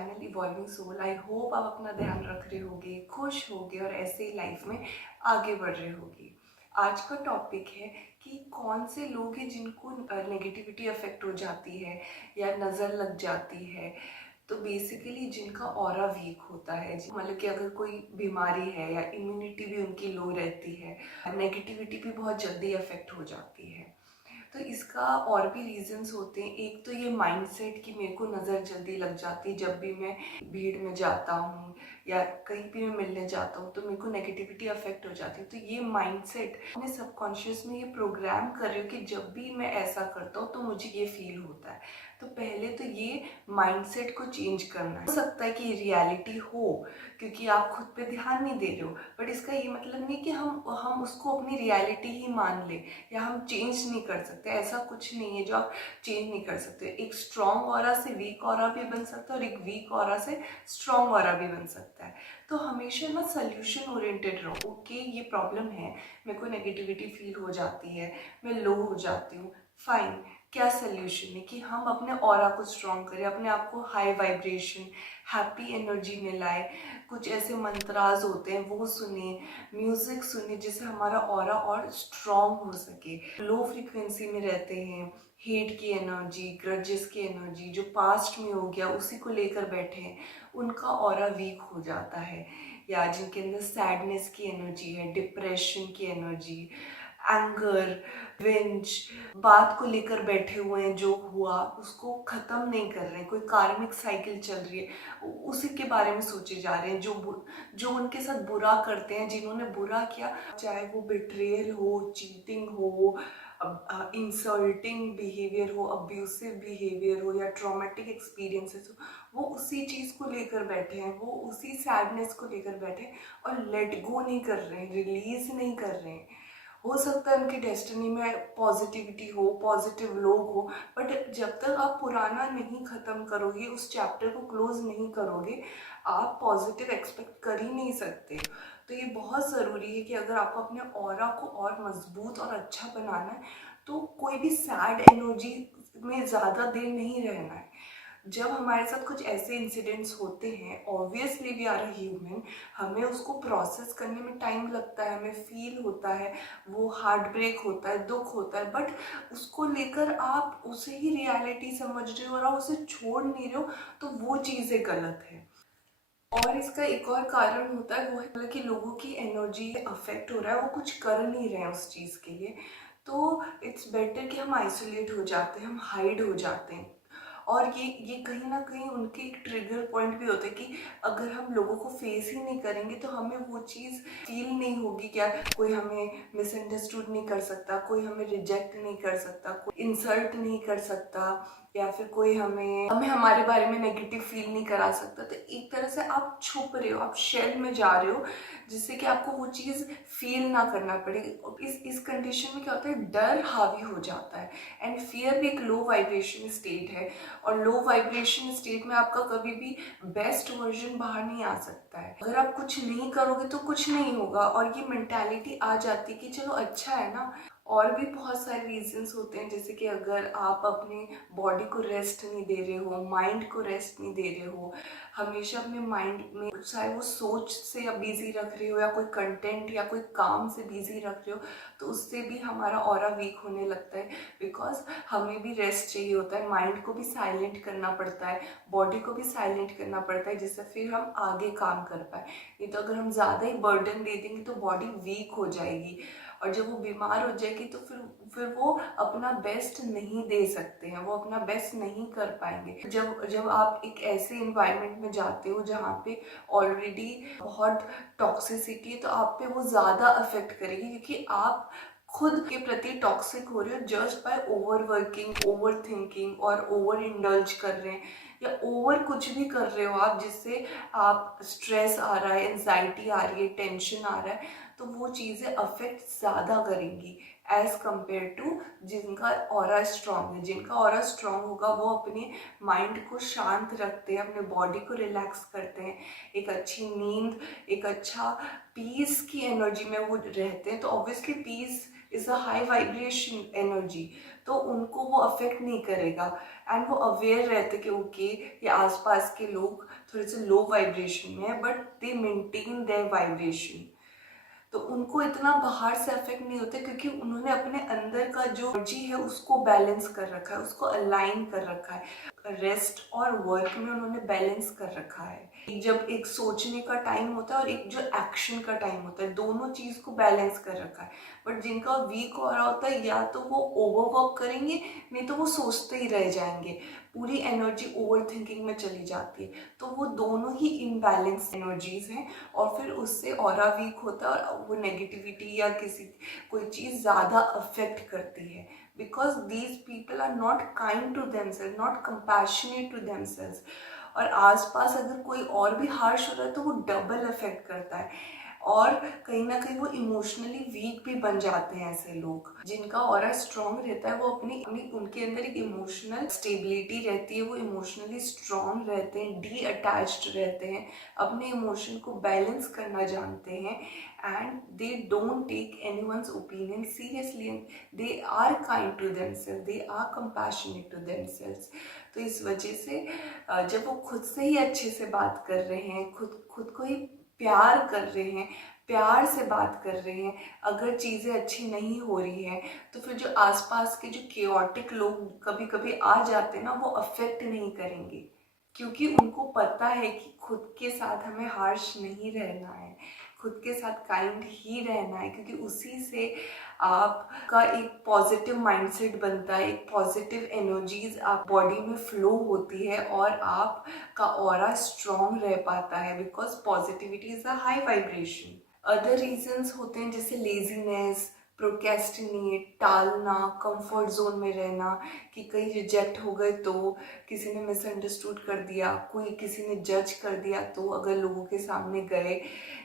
Channel evolving soul. I hope आप अपना ध्यान रख रहे होगे, खुश होगे और ऐसे ही लाइफ में आगे बढ़ रहे होगे। आज का टॉपिक है कि कौन से लोग हैं जिनको नेगेटिविटी अफेक्ट हो जाती है या नज़र लग जाती है। तो बेसिकली जिनका ऑरा वीक होता है, मतलब कि अगर कोई बीमारी है या इम्यूनिटी भी उनकी लो रहती है, नेगेटिविटी भी बहुत जल्दी अफेक्ट हो जाती है। तो इसका और भी रीजंस होते हैं। एक तो ये माइंडसेट कि मेरे को नज़र जल्दी लग जाती है, जब भी मैं भीड़ में जाता हूँ या कहीं भी मैं मिलने जाता हूँ तो मेरे को नेगेटिविटी अफेक्ट हो जाती है। तो ये माइंडसेट अपने सबकॉन्शियस में ये प्रोग्राम कर रही हूँ कि जब भी मैं ऐसा करता हूँ तो मुझे ये फील होता है। तो पहले तो ये माइंडसेट को चेंज करना है। हो सकता है कि रियलिटी हो क्योंकि आप खुद पे ध्यान नहीं दे रहे हो, बट इसका ये मतलब नहीं कि हम उसको अपनी रियलिटी ही मान ले या हम चेंज नहीं कर सकते। ऐसा कुछ नहीं है जो आप चेंज नहीं कर सकते। एक स्ट्रॉन्ग ऑरा से वीक ऑरा भी बन सकता है और एक वीक ऑरा से स्ट्रॉन्ग ऑरा भी बन सकता है। तो हमेशा ना सोल्यूशन ओरिएंटेड रहो। ओके, ये प्रॉब्लम है, मेरे को नेगेटिविटी फील हो जाती है, मैं लो हो जाती हूँ, फाइन। क्या सोल्यूशन है कि हम अपने ऑरा को स्ट्रॉन्ग करें, अपने आप को हाई वाइब्रेशन हैप्पी एनर्जी में लाए। कुछ ऐसे मंत्राज होते हैं वो सुने, म्यूजिक सुने जिससे हमारा ऑरा और स्ट्रॉन्ग हो सके। लो फ्रीक्वेंसी में रहते हैं, हेट की एनर्जी, ग्रजेस की एनर्जी, जो पास्ट में हो गया उसी को लेकर बैठे हैं, उनका ऑरा वीक हो जाता है। या जिनके अंदर सैडनेस की एनर्जी है, डिप्रेशन की एनर्जी, एंगर, विंच, बात को लेकर बैठे हुए हैं, जो हुआ उसको ख़त्म नहीं कर रहे हैं, कोई कार्मिक साइकिल चल रही है उसी के बारे में सोचे जा रहे हैं। जो उनके साथ बुरा करते हैं, जिन्होंने बुरा किया, चाहे वो बिट्रेयल हो, चीटिंग हो, इंसल्टिंग बिहेवियर हो, अब्यूसिव बिहेवियर हो या ट्रॉमेटिक एक्सपीरियंसेस हो, वो उसी चीज़ को लेकर बैठे हैं, वो उसी सैडनेस को लेकर बैठे हैं और लेट गो नहीं कर रहे हैं, रिलीज नहीं कर रहे हैं। हो सकता है उनकी डेस्टिनी में पॉजिटिविटी हो, पॉजिटिव लोग हो, बट जब तक आप पुराना नहीं ख़त्म करोगे, उस चैप्टर को क्लोज नहीं करोगे, आप पॉजिटिव एक्सपेक्ट कर ही नहीं सकते। तो ये बहुत ज़रूरी है कि अगर आपको अपने ऑरा को और मजबूत और अच्छा बनाना है तो कोई भी सैड एनर्जी में ज़्यादा देर नहीं रहना है। जब हमारे साथ कुछ ऐसे इंसिडेंट्स होते हैं, obviously we are a human, हमें उसको प्रोसेस करने में टाइम लगता है, हमें फील होता है, वो हार्ट ब्रेक होता है, दुख होता है, बट उसको लेकर आप उसे ही रियलिटी समझ रहे हो और आप उसे छोड़ नहीं रहे हो, तो वो चीज़ें गलत है। और इसका एक और कारण होता है, वो है मतलब कि लोगों की एनर्जी अफेक्ट हो रहा है, वो कुछ कर नहीं रहे हैं उस चीज़ के लिए। तो इट्स बेटर कि हम आइसोलेट हो जाते हैं, हम हाइड हो जाते हैं। और ये कहीं ना कहीं उनके एक ट्रिगर पॉइंट भी होता है कि अगर हम लोगों को फेस ही नहीं करेंगे तो हमें वो चीज़ फील नहीं होगी। क्या कोई हमें मिसअंडरस्टूड नहीं कर सकता, कोई हमें रिजेक्ट नहीं कर सकता, कोई इंसल्ट नहीं कर सकता, या फिर कोई हमें हमें हमारे बारे में नेगेटिव फील नहीं करा सकता। तो एक तरह से आप छुप रहे हो, आप शेल में जा रहे हो, जिससे कि आपको वो चीज़ फील ना करना पड़े। इस कंडीशन में क्या होता है, डर हावी हो जाता है, एंड फियर भी एक लो वाइब्रेशन स्टेट है, और लो वाइब्रेशन स्टेट में आपका कभी भी बेस्ट वर्जन बाहर नहीं आ सकता है। अगर आप कुछ नहीं करोगे तो कुछ नहीं होगा, और ये मेंटालिटी आ जाती है कि चलो अच्छा है ना। और भी बहुत सारे रीजंस होते हैं, जैसे कि अगर आप अपने बॉडी को रेस्ट नहीं दे रहे हो, माइंड को रेस्ट नहीं दे रहे हो, हमेशा अपने माइंड में चाहे वो सोच से आप बिजी रख रहे हो या कोई कंटेंट या कोई काम से बिजी रख रहे हो, तो उससे भी हमारा ऑरा वीक होने लगता है। बिकॉज हमें भी रेस्ट चाहिए होता है, माइंड को भी साइलेंट करना पड़ता है, बॉडी को भी साइलेंट करना पड़ता है, जिससे फिर हम आगे काम कर पाए। नहीं तो अगर हम ज़्यादा ही बर्डन दे देंगे तो बॉडी वीक हो जाएगी, और जब वो बीमार हो जाएगी तो फिर वो अपना बेस्ट नहीं दे सकते हैं, वो अपना बेस्ट नहीं कर पाएंगे। जब जब आप एक ऐसे इन्वायरमेंट में जाते हो जहाँ पे ऑलरेडी बहुत टॉक्सिसिटी है, तो आप पे वो ज़्यादा अफेक्ट करेगी, क्योंकि आप खुद के प्रति टॉक्सिक हो रहे हो just by over working, over thinking और ओवर इंडल्ज कर रहे हैं, या ओवर कुछ भी कर रहे हो आप, जिससे आप स्ट्रेस आ रहा है, एंजाइटी आ रही है, टेंशन आ रहा है, तो वो चीज़ें अफेक्ट ज़्यादा करेंगी एज कम्पेयर टू जिनका ऑरा स्ट्रांग है। जिनका ऑरा स्ट्रांग होगा वो अपने माइंड को शांत रखते हैं, अपने बॉडी को रिलैक्स करते हैं, एक अच्छी नींद, एक अच्छा पीस की एनर्जी में वो रहते हैं। तो obviously peace is a high vibration energy, तो उनको वो अफेक्ट नहीं करेगा। एंड वो अवेयर रहते कि ओके ये आसपास के लोग थोड़े से लो वाइब्रेशन में है, but they maintain their vibration, तो उनको इतना बाहर से अफेक्ट नहीं होता, क्योंकि उन्होंने अपने अंदर का जो एनर्जी है उसको बैलेंस कर रखा है, उसको अलाइन कर रखा है। रेस्ट और वर्क में उन्होंने बैलेंस कर रखा है। जब एक सोचने का टाइम होता है और एक जो एक्शन का टाइम होता है, दोनों चीज को बैलेंस कर रखा है। बट जिनका वीक हो रहा होता है, या तो वो ओवरवर्क करेंगे, नहीं तो वो सोचते ही रह जाएंगे, पूरी एनर्जी ओवर थिंकिंग में चली जाती है। तो वो दोनों ही इनबैलेंस एनर्जीज हैं, और फिर उससे ऑरा वीक होता है और वो नेगेटिविटी या किसी कोई चीज़ ज़्यादा अफेक्ट करती है, because these people are not kind to themselves, not compassionate to themselves. और आसपास अगर कोई और भी हार्श हो रहा है तो वो डबल अफेक्ट करता है, और कहीं ना कहीं वो इमोशनली वीक भी बन जाते हैं। ऐसे लोग जिनका ऑरा स्ट्रॉन्ग रहता है, वो अपनी अपनी उनके अंदर एक इमोशनल स्टेबिलिटी रहती है, वो इमोशनली स्ट्रॉन्ग रहते हैं, डी अटैच्ड रहते हैं, अपने इमोशन को बैलेंस करना जानते हैं, and they don't take anyone's opinion seriously, they are kind to themselves, they are compassionate to themselves। तो इस वजह से जब वो खुद से ही अच्छे से बात कर रहे हैं, खुद खुद को ही प्यार कर रहे हैं, प्यार से बात कर रहे हैं, अगर चीज़ें अच्छी नहीं हो रही हैं, तो फिर जो आसपास के जो केओटिक लोग कभी कभी आ जाते हैं ना, वो अफेक्ट नहीं करेंगे, क्योंकि उनको पता है कि खुद के साथ हमें हार्श नहीं रहना है, खुद के साथ काइंड ही रहना है, क्योंकि उसी से आपका एक पॉजिटिव माइंडसेट बनता है, एक पॉजिटिव एनर्जीज आप बॉडी में फ्लो होती है, और आपका ऑरा स्ट्रॉन्ग रह पाता है, because positivity is a high vibration. Other reasons होते हैं जैसे लेजीनेस, प्रोकेस्टिनेट, टालना, कंफर्ट जोन में रहना, कि कहीं रिजेक्ट हो गए तो किसी ने मिसअंडरस्टूड कर दिया, कोई किसी ने जज कर दिया, तो अगर लोगों के सामने गए,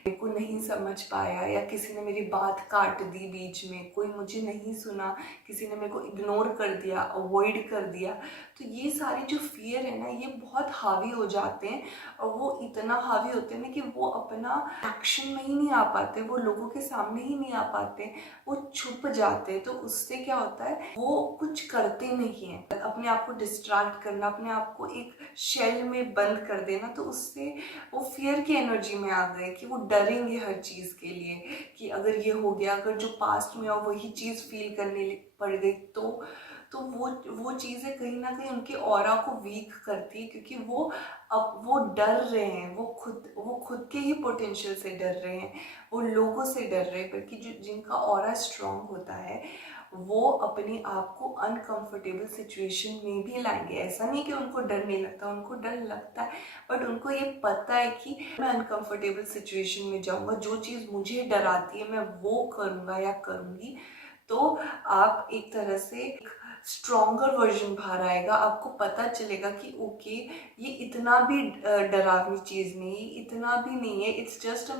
मेरे को नहीं समझ पाया, या किसी ने मेरी बात काट दी बीच में, कोई मुझे नहीं सुना, किसी ने मेरे को इग्नोर कर दिया, अवॉइड कर दिया, तो ये सारे जो फियर है ना, ये बहुत हावी हो जाते हैं, और वो इतना हावी होते हैं ना कि वो अपना एक्शन में ही नहीं आ पाते, वो लोगों के सामने ही नहीं आ पाते, वो छुप जाते हैं। तो उससे क्या होता है, वो कुछ करते नहीं है, अपने आप को डिस्ट्रैक्ट करना, अपने आप को एक शेल में बंद कर देना, तो उससे वो फियर की एनर्जी में आ गए कि वो डरेंगे हर चीज़ के लिए, कि अगर ये हो गया, अगर जो पास्ट में हो वही चीज़ फील करने पड़ गई, तो वो चीज़ें कहीं ना कहीं उनके ऑरा को वीक करती है, क्योंकि वो डर रहे हैं, वो खुद के ही पोटेंशियल से डर रहे हैं, वो लोगों से डर रहे हैं। बल्कि जो जिनका ऑरा स्ट्रांग होता है, वो अपने आप को अनकंफर्टेबल सिचुएशन में भी लाएंगे। ऐसा नहीं कि उनको डर नहीं लगता, उनको डर लगता है, बट उनको ये पता है कि मैं अनकंफर्टेबल सिचुएशन में जाऊंगा, जो चीज़ मुझे डराती है मैं वो करूंगा या करूंगी, तो आप एक तरह से स्ट्रॉन्गर वर्जन बाहर आएगा। आपको पता चलेगा कि ओके ये इतना भी डरावनी चीज़ नहीं, इतना भी नहीं है, इट्स जस्ट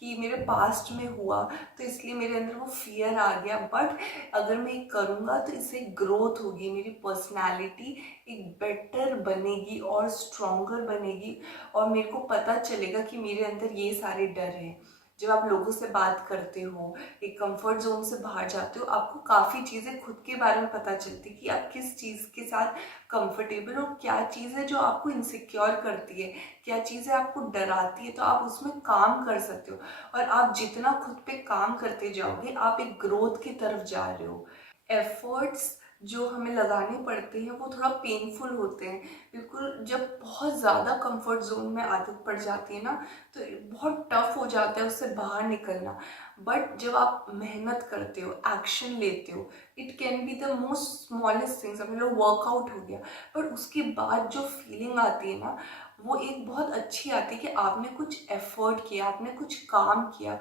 कि मेरे पास्ट में हुआ तो इसलिए मेरे अंदर वो फियर आ गया, बट अगर मैं करूँगा तो इससे ग्रोथ होगी, मेरी पर्सनैलिटी एक बेटर बनेगी और स्ट्रॉन्गर बनेगी, और मेरे को पता चलेगा कि मेरे अंदर ये सारे डर हैं। जब आप लोगों से बात करते हो, एक कंफर्ट जोन से बाहर जाते हो, आपको काफ़ी चीज़ें खुद के बारे में पता चलती कि आप किस चीज़ के साथ कंफर्टेबल हो, क्या चीज़ है जो आपको इनसिक्योर करती है, क्या चीज़ें आपको डराती है, तो आप उसमें काम कर सकते हो। और आप जितना खुद पे काम करते जाओगे, आप एक ग्रोथ की तरफ जा रहे हो। एफर्ट्स जो हमें लगाने पड़ते हैं वो थोड़ा पेनफुल होते हैं, बिल्कुल जब बहुत ज़्यादा कंफर्ट जोन में आदत पड़ जाती है ना, तो बहुत टफ हो जाता है उससे बाहर निकलना। बट जब आप मेहनत करते हो, एक्शन लेते हो, it can be the most smallest things, समझ लो वर्कआउट हो गया, पर उसके बाद जो फीलिंग आती है ना, वो एक बहुत अच्छी आती है कि आपने कुछ एफर्ट किया, आपने कुछ काम किया,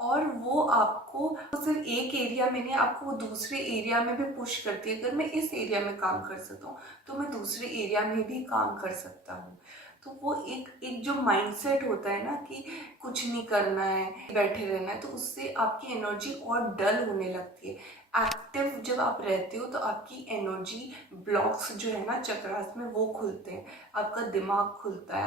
और वो आपको सिर्फ एक एरिया में नहीं, आपको वो दूसरे एरिया में भी पुश करती है। अगर मैं इस एरिया में काम कर सकता हूँ तो मैं दूसरे एरिया में भी काम कर सकता हूँ। तो वो एक एक जो माइंडसेट होता है ना कि कुछ नहीं करना है, बैठे रहना है, तो उससे आपकी एनर्जी और डल होने लगती है। एक्टिव जब आप रहते हो तो आपकी एनर्जी ब्लॉक्स जो है ना चक्रास में वो खुलते हैं, आपका दिमाग खुलता है,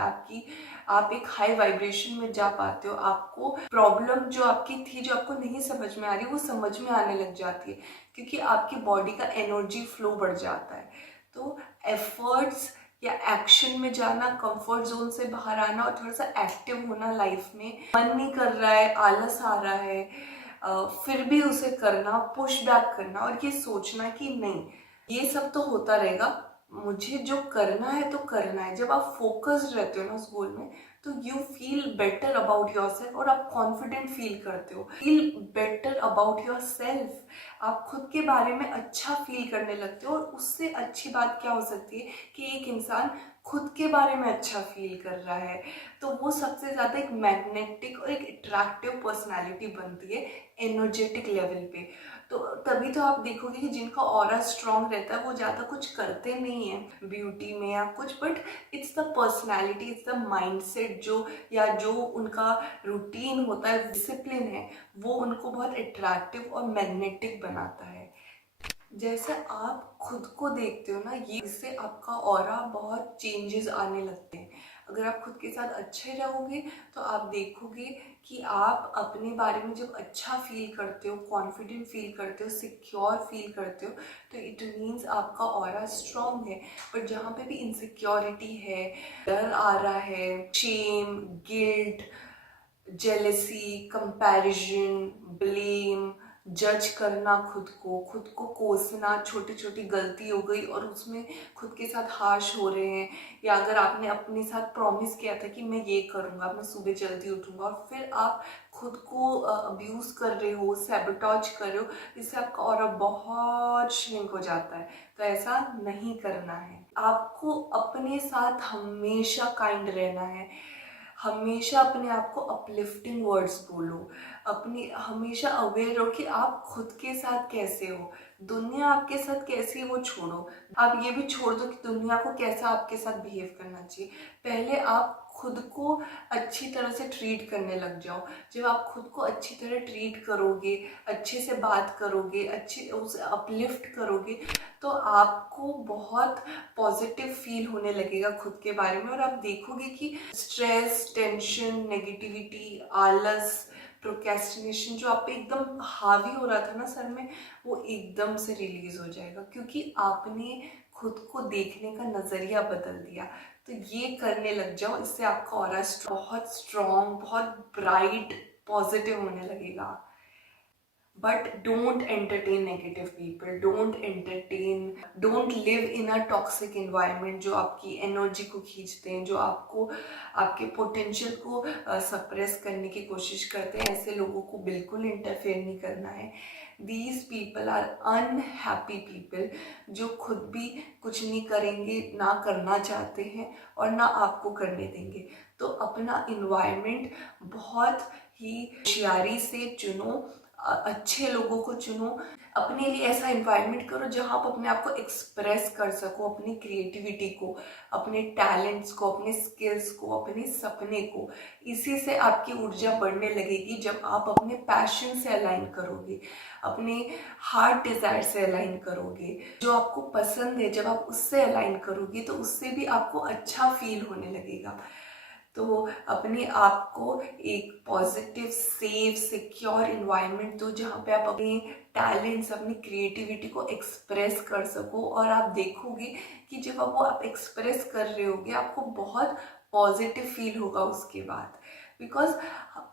आप एक हाई वाइब्रेशन में जा पाते हो। आपको प्रॉब्लम जो आपकी थी, जो आपको नहीं समझ में आ रही, वो समझ में आने लग जाती है, क्योंकि आपकी बॉडी का एनर्जी फ्लो बढ़ जाता है। तो एफर्ट्स या एक्शन में जाना, कंफर्ट जोन से बाहर आना और थोड़ा सा एक्टिव होना लाइफ में। मन नहीं कर रहा है, आलस आ रहा है, फिर भी उसे करना, पुश बैक करना और ये सोचना कि नहीं, ये सब तो होता रहेगा, मुझे जो करना है तो करना है। जब आप फोकस्ड रहते हो ना उस गोल में, तो you feel better about your self और आप कॉन्फिडेंट फील करते हो। Feel better about your self, आप खुद के बारे में अच्छा फील करने लगते हो। और उससे अच्छी बात क्या हो सकती है कि एक इंसान खुद के बारे में अच्छा फील कर रहा है, तो वो सबसे ज़्यादा एक मैग्नेटिक और एक अट्रैक्टिव पर्सनालिटी बनती है एनर्जेटिक लेवल पे। तो तभी तो आप देखोगे कि जिनका ऑरा स्ट्रांग रहता है वो ज़्यादा कुछ करते नहीं है ब्यूटी में या कुछ, but it's the personality, it's the mindset जो, या जो उनका रूटीन होता है, डिसिप्लिन है, वो उनको बहुत अट्रैक्टिव और मैग्नेटिक बनाता है। जैसे आप खुद को देखते हो ना, ये इससे आपका ऑरा बहुत चेंजेस आने लगते हैं। अगर आप खुद के साथ अच्छे रहोगे तो आप देखोगे कि आप अपने बारे में जब अच्छा फील करते हो, कॉन्फिडेंट फील करते हो, सिक्योर फील करते हो, तो इट मीन्स आपका ऑरा स्ट्रांग है। बट जहाँ पे भी इनसिक्योरिटी है, डर आ रहा है, shame, guilt, jealousy, comparison, blame, जज करना, खुद को कोसना, छोटी छोटी गलती हो गई और उसमें खुद के साथ हार्श हो रहे हैं, या अगर आपने अपने साथ प्रॉमिस किया था कि मैं ये करूँगा, मैं सुबह जल्दी उठूँगा, और फिर आप खुद को अब्यूज़ कर रहे हो, सैबोटेज कर रहे हो, इससे आपका ऑरा बहुत श्रिंक हो जाता है। तो ऐसा नहीं करना है। आपको अपने साथ हमेशा काइंड रहना है, हमेशा अपने आप को अपलिफ्टिंग वर्ड्स बोलो, अपनी हमेशा अवेयर हो कि आप खुद के साथ कैसे हो। दुनिया आपके साथ कैसी है वो छोड़ो, आप ये भी छोड़ दो कि दुनिया को कैसा आपके साथ बिहेव करना चाहिए। पहले आप खुद को अच्छी तरह से ट्रीट करने लग जाओ। जब आप खुद को अच्छी तरह ट्रीट करोगे, अच्छे से बात करोगे, अच्छे उसे अपलिफ्ट करोगे, तो आपको बहुत पॉजिटिव फील होने लगेगा खुद के बारे में। और आप देखोगे कि स्ट्रेस, टेंशन, नेगेटिविटी, आलस, प्रोक्रेस्टिनेशन जो आप पे एकदम हावी हो रहा था ना सर में, वो एकदम से रिलीज हो जाएगा, क्योंकि आपने खुद को देखने का नज़रिया बदल दिया। तो ये करने लग जाओ, इससे आपका ऑरा बहुत स्ट्रॉन्ग, बहुत ब्राइट, पॉजिटिव होने लगेगा। But don't entertain negative people, don't live in a toxic environment जो आपकी एनर्जी को खींचते हैं, जो आपको आपके पोटेंशियल को सप्रेस करने की कोशिश करते हैं। ऐसे लोगों को बिल्कुल इंटरफेयर नहीं करना है। These people are unhappy people जो खुद भी कुछ नहीं करेंगे, ना करना चाहते हैं और ना आपको करने देंगे। तो अपना इन्वायरमेंट बहुत ही होशियारी से चुनो, अच्छे लोगों को चुनो, अपने लिए ऐसा इन्वायरमेंट करो जहाँ आप अपने आप को एक्सप्रेस कर सको, अपनी क्रिएटिविटी को, अपने टैलेंट्स को, अपने स्किल्स को, अपने सपने को। इसी से आपकी ऊर्जा बढ़ने लगेगी जब आप अपने पैशन से अलाइन करोगे, अपने हार्ट डिजायर से अलाइन करोगे, जो आपको पसंद है जब आप उससे अलाइन करोगे तो उससे भी आपको अच्छा फील होने लगेगा। तो अपने आप को एक पॉजिटिव, सेफ, सिक्योर इन्वायरमेंट दो जहाँ पे आप अपने टैलेंट्स, अपनी क्रिएटिविटी को एक्सप्रेस कर सको। और आप देखोगे कि जब आप एक्सप्रेस कर रहे होगे, आपको बहुत पॉजिटिव फील होगा उसके बाद। बिकॉज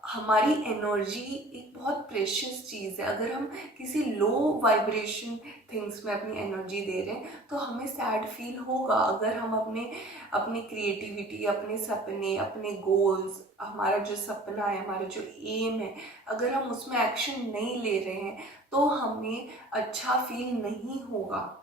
हमारी एनर्जी एक बहुत प्रेशियस चीज़ है। अगर हम किसी लो वाइब्रेशन थिंग्स में अपनी एनर्जी दे रहे हैं तो हमें सैड फील होगा। अगर हम अपनी क्रिएटिविटी, अपने सपने, अपने गोल्स, हमारा जो सपना है, हमारा जो एम है, अगर हम उसमें एक्शन नहीं ले रहे हैं तो हमें अच्छा फील नहीं होगा।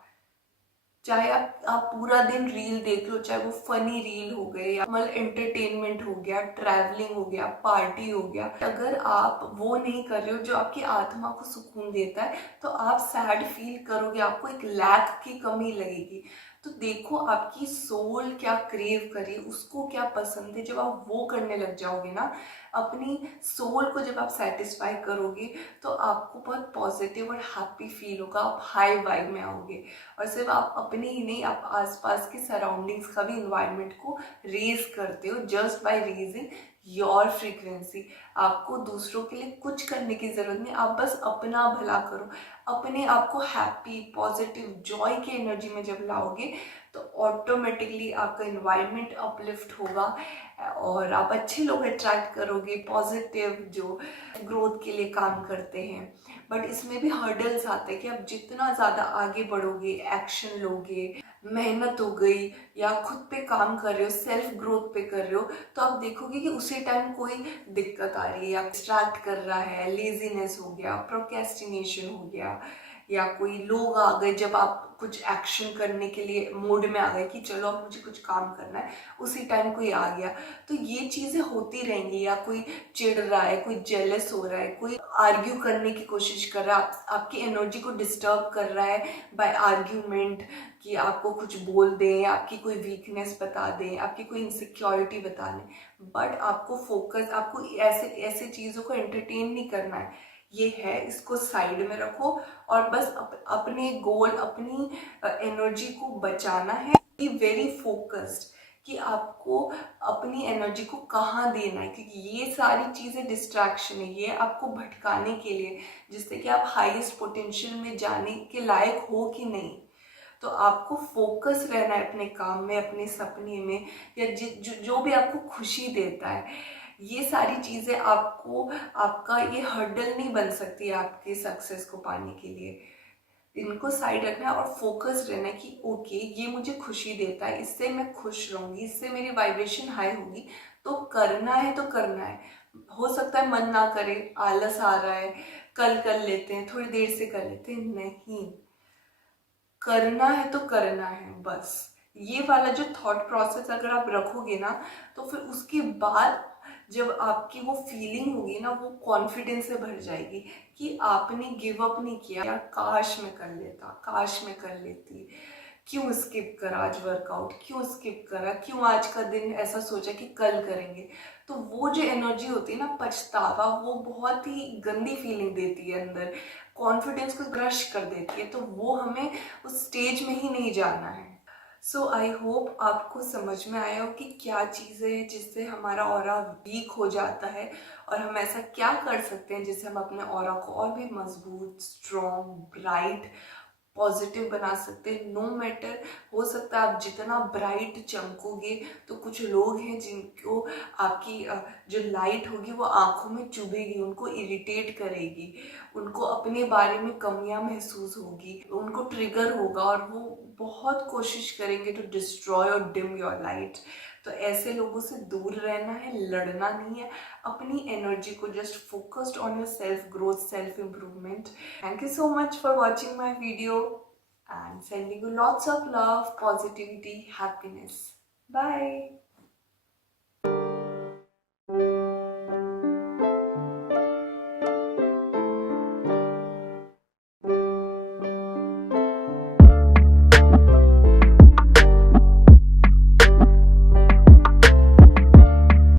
चाहे आप पूरा दिन रील देख लो, चाहे वो फनी रील हो गए या मतलब एंटरटेनमेंट हो गया, ट्रैवलिंग हो गया, पार्टी हो गया, अगर आप वो नहीं कर रहे हो जो आपकी आत्मा को सुकून देता है तो आप सैड फील करोगे, आपको एक लैक की कमी लगेगी। तो देखो आपकी सोल क्या क्रेव करे, उसको क्या पसंद है, जब आप वो करने लग जाओगे ना, अपनी सोल को जब आप सेटिस्फाई करोगे तो आपको बहुत पॉजिटिव और हैप्पी फील होगा, आप हाई वाइब में आओगे। और सिर्फ आप अपने ही नहीं, आप आसपास के सराउंडिंग्स का भी इन्वायरमेंट को रेज करते हो just by raising your frequency. आपको दूसरों के लिए कुछ करने की जरूरत नहीं, आप बस अपना भला करो। अपने आप को हैप्पी पॉजिटिव जॉय की एनर्जी में जब लाओगे तो ऑटोमेटिकली आपका इन्वायरमेंट अपलिफ्ट होगा और आप अच्छे लोग अट्रैक्ट करोगे, पॉजिटिव जो ग्रोथ के लिए काम करते हैं। बट इसमें भी हर्डल्स आते हैं कि आप जितना ज़्यादा आगे बढ़ोगे, एक्शन लोगे, मेहनत हो गई या खुद पे काम कर रहे हो, सेल्फ ग्रोथ पे कर रहे हो, तो आप देखोगे कि उसी टाइम कोई दिक्कत आ रही है, या डिस्ट्रैक्ट कर रहा है, लेजीनेस हो गया, प्रोक्रेस्टिनेशन हो गया, या कोई लोग आ गए जब आप कुछ एक्शन करने के लिए मूड में आ गए कि चलो अब मुझे कुछ काम करना है, उसी टाइम कोई आ गया। तो ये चीज़ें होती रहेंगी, या कोई चिढ़ रहा है, कोई जेलस हो रहा है, कोई आर्ग्यू करने की कोशिश कर रहा है, आपकी एनर्जी को डिस्टर्ब कर रहा है बाय आर्ग्यूमेंट, कि आपको कुछ बोल दें, आपकी कोई वीकनेस बता दें, आपकी कोई इनसिक्योरिटी बता दें। बट आपको फोकस, आपको ऐसे ऐसे चीज़ों को एंटरटेन नहीं करना है, ये है इसको साइड में रखो और बस अपने गोल, अपनी एनर्जी को बचाना है। बी वेरी फोकस्ड कि आपको अपनी एनर्जी को कहाँ देना है, क्योंकि ये सारी चीज़ें डिस्ट्रैक्शन है, ये आपको भटकाने के लिए, जिससे कि आप हाईएस्ट पोटेंशियल में जाने के लायक हो कि नहीं। तो आपको फोकस रहना है अपने काम में, अपने सपने में, या जो भी आपको खुशी देता है। ये सारी चीज़ें आपको, आपका ये हर्डल नहीं बन सकती आपके सक्सेस को पाने के लिए। इनको साइड रखना है और फोकस रहना है कि ओके ये मुझे खुशी देता है, इससे मैं खुश रहूंगी, इससे मेरी वाइब्रेशन हाई होगी, तो करना है तो करना है। हो सकता है मन ना करे, आलस आ रहा है, कल कर लेते हैं, थोड़ी देर से कर लेते हैं, नहीं, करना है तो करना है बस। ये वाला जो थॉट प्रोसेस अगर आप रखोगे ना, तो फिर उसके बाद जब आपकी वो फीलिंग होगी ना, वो कॉन्फिडेंस से भर जाएगी कि आपने गिव अप नहीं किया, यार काश मैं कर लेता, काश मैं कर लेती, क्यों स्किप करा आज वर्कआउट, क्यों स्किप करा, क्यों आज का दिन ऐसा सोचा कि कल करेंगे। तो वो जो एनर्जी होती है ना, पछतावा, वो बहुत ही गंदी फीलिंग देती है अंदर, कॉन्फिडेंस को क्रश कर देती है। तो वो हमें उस स्टेज में ही नहीं जाना है। सो आई होप आपको समझ में आया हो कि क्या चीज़ें हैं जिससे हमारा ऑरा वीक हो जाता है, और हम ऐसा क्या कर सकते हैं जिससे हम अपने ऑरा को और भी मजबूत, स्ट्रॉन्ग, ब्राइट, पॉजिटिव बना सकते हैं। नो मैटर, हो सकता है आप जितना ब्राइट चमकोगे तो कुछ लोग हैं जिनको आपकी जो लाइट होगी वो आंखों में चुभेगी, उनको इरिटेट करेगी, उनको अपने बारे में कमियां महसूस होगी, उनको ट्रिगर होगा और वो बहुत कोशिश करेंगे टू डिस्ट्रॉय और डिम योर लाइट। तो ऐसे लोगों से दूर रहना है, लड़ना नहीं है, अपनी एनर्जी को just focused on your self growth, self improvement. Thank you so much for watching my video and sending you lots of love, positivity, happiness. Bye.